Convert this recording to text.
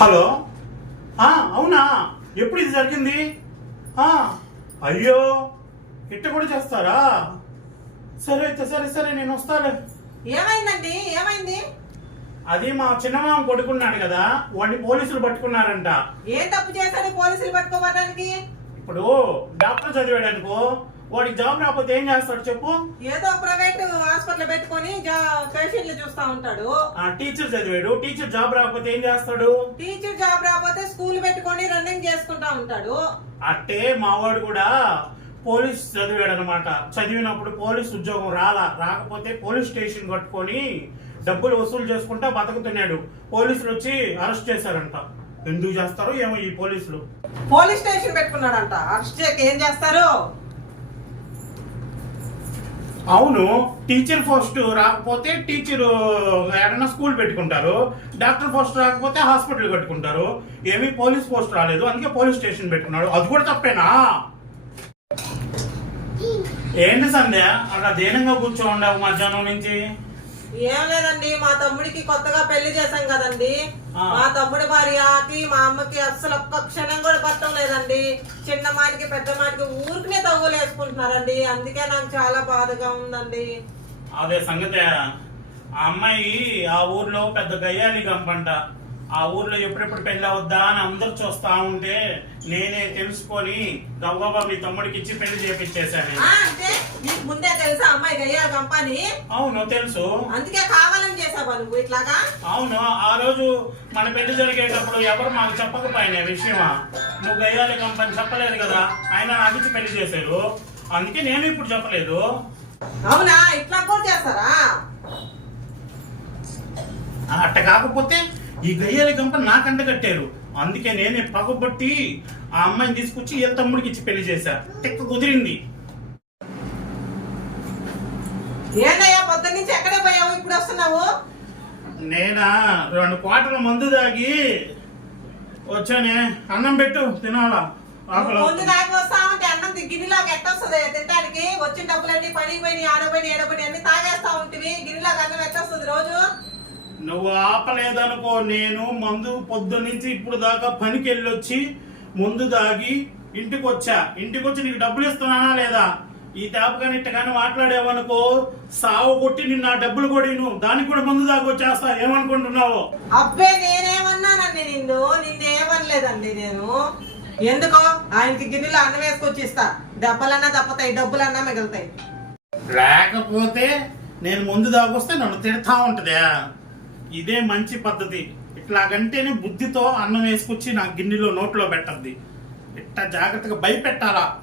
Hello? అవునా? ఎప్పుడు ఇది జరిగింది? అయ్యో ఇట్ట కూడా చేస్తారా? సరే అయితే సరే సరే నేను వస్తాను ఏమైందండి? ఏమైంది? అది మా చిన్నమామ కొడుకున్నాడు కదా వాడిని పోలీసులు పట్టుకున్నారంట. ఏం తప్పు చేశాడు పోలీసులు పట్టుకోవడానికి ఇప్పుడు డాక్టర్ చదివాడు అనుకో వాడికి జాబ్ రాకపోతే ఏం చేస్తాడు చెప్పు? ఏదో ప్రైవేట్ హాస్పిటల్ పెట్టుకొని పేషెంట్లు చూస్తా ఉంటాడు. ఆ టీచర్ చదివాడు. టీచర్ జాబ్ రాకపోతే ఏం చేస్తాడు? టీచర్ జాబ్ రాకపోతే స్కూల్ పెట్టుకొని రన్నింగ్ చేసుకుంటా ఉంటాడు. అట్టే మావాడు కూడా పోలీస్ చదివాడు అనమాట చదివినప్పుడు పోలీస్ ఉద్యోగం రాలా. రాకపోతే పోలీస్ స్టేషన్ కట్టుకొని డబ్బులు వసూలు చేసుకుంటా బతుకుతున్నాడు. పోలీసులు వచ్చి అరెస్ట్ చేశారంట. ఎందుకు చేస్తారో ఏమో ఈ పోలీసులు. Police station పెట్టుకున్నాడంట. అరెస్ట్ చేయక ఏం చేస్తారు? అవును టీచర్ పోస్ట్ రాకపోతే టీచర్ ఏడన్నా స్కూల్ పెట్టుకుంటారు డాక్టర్ పోస్ట్ రాకపోతే హాస్పిటల్ కట్టుకుంటారు ఏమీ పోలీస్ పోస్ట్ రాలేదు అందుకే పోలీస్ స్టేషన్ పెట్టుకున్నాడు. అది కూడా తప్పేనా? ఏంటి సంధ్య అక్కడ దీనంగా కూర్చో ఉండవు మధ్యాహ్నం నుంచి? ఏం లేదండి మా తమ్ముడికి కొత్తగా పెళ్ళి చేశాం కదండి. మా తమ్ముడి భార్యకి మా అమ్మకి అస్సలు ఒక్క క్షణం కూడా పట్టం లేదండి. చిన్న మాటికి పెద్ద మాటికి ఊరికినే తవ్వులు వేసుకుంటున్నారండి. అందుకే నాకు చాలా బాధగా ఉందండి. అదే సంగతి. ఆ అమ్మాయి ఆ ఊర్లో పెద్ద గయ్యాలి గంపంట. ఆ ఊర్లో ఎప్పుడెప్పుడు పెళ్ళి అవుద్దా అని అందరూ చూస్తా ఉంటే నేనే తెలుసుకొని గవ్వగా మీ తమ్ముడికి ఇచ్చి పెళ్ళి చేపించేశాను. ఆ, అంటే నీకు ముందే తెలుసా అమ్మాయి గయ్యా కంపెనీ? అవును తెలుసు. అందుకే కావాలని చేసావా నువ్వు ఇట్లాగా? అవును ఆ రోజు మన పెళ్ళి జరిగేటప్పుడు ఎవరు మాకు చెప్పకపోయిన విషయమా? నువ్వు గయ్యాలి కంపెనీ చెప్పలేదు కదా ఆయన నాకు ఇచ్చి పెళ్ళి చేశారు. అందుకే నేను ఇప్పుడు చెప్పలేదు. అవునా? ఇట్లా కూడా చేస్తారా? ఆ, అట్ట కాకపోతే ఈ గయ్యాలి కంపెనీ నాకంట కట్టారు. అందుకే నేనే పగబట్టి ఆ అమ్మాయిని తీసుకొచ్చి ఏ తమ్ముడికి ఇచ్చి పెళ్ళి చేశా. తిక్క కుదిరింది. ఏంటయ్యా పొద్దున్న నుంచి ఎక్కడే పోయావు? ఇప్పుడు వస్తున్నావు? నేనా? రెండు కోటల మందు దాగి వచ్చానే. అన్నం పెట్టు తినాలా? ముందు దాకా వస్తామంటే అన్నం గిన్నెలోకి ఎట్టొస్తుంది తినడానికి వచ్చిన డబ్బులన్నీ పనికి పోయి ఆడపోయి ఏడపోయి అన్ని తాగేస్తా ఉంటుంది గిన్నెలోకి అన్నం ఎట్టొస్తుంది రోజు? నువ్వు ఆపలేదనుకో నేను మందు పొద్దు నుంచి ఇప్పుడు దాకా పనికి వెళ్ళొచ్చి ముందు దాగి ఇంటికి వచ్చా ఇంటికి వచ్చి నీకు డబ్బులు ఇస్తున్నానా లేదా? ఈ తాపకాని ఇట్ట కానీ మాట్లాడేవనుకో సావు కొట్టి నిన్ను డబ్బులు కూడా నువ్వు దానికి కూడా ముందు దాకా వచ్చేస్తా. ఏమనుకుంటున్నావు? అబ్బే నేనేమన్నానండి నిన్ను నిన్నేమనలేదండి నేను. ఎందుకో? ఆయనకి గిన్నెలో అన్నం వేసుకొచ్చి ఇస్తా డబ్బలన్నా తప్పుతాయి డబ్బులన్నా మిగులుతాయి. లేకపోతే నేను ముందు దాకొస్తే నన్ను తిడతా ఉంటదే? ఇదే మంచి పద్ధతి. ఇట్లాగంటేనే బుద్ధితో అన్నం వేసుకొచ్చి నా గిన్నెలో నోట్లో పెట్టద్ది. ఇట్ట జాగ్రత్తగా భయపెట్టాలా?